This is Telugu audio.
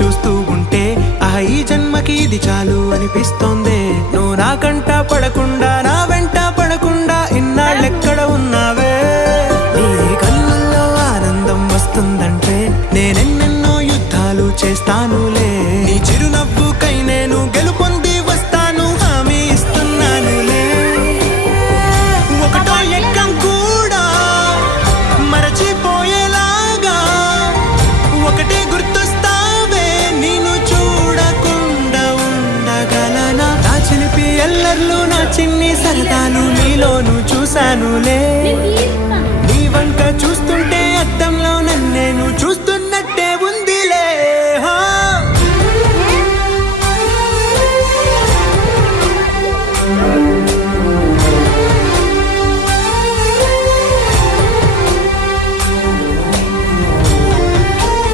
చూస్తూ ఉంటే ఈ జన్మకి ఇది చాలు అనిపిస్తోంది. నువ్వు నా కంట పడకుండా నా వెంట పడకుండా ఇన్నాళ్ళెక్కడ ఉన్నావే? నీ కళ్ళల్లో ఆనందం వస్తుందంటే నేనెన్నెన్నో యుద్ధాలు చేస్తానులే. నీ చిరునవ్వుకై నేను గెలుపొంది వస్తాను, హామీ ఇస్తున్నానులే. ఒకటో ఎక్కం కూడా మరచిపోయేలాగా ఒకటే గుర్తొస్తావే, నేను చూడకుండా ఉండగలనా? నా చిలిపి ఎల్లర్లు నా చిన్ని సరదాలు నీలోను చూశానులే. నీ వంక చూస్తుంటే అద్దంలో నన్ను నేను చూస్తాను.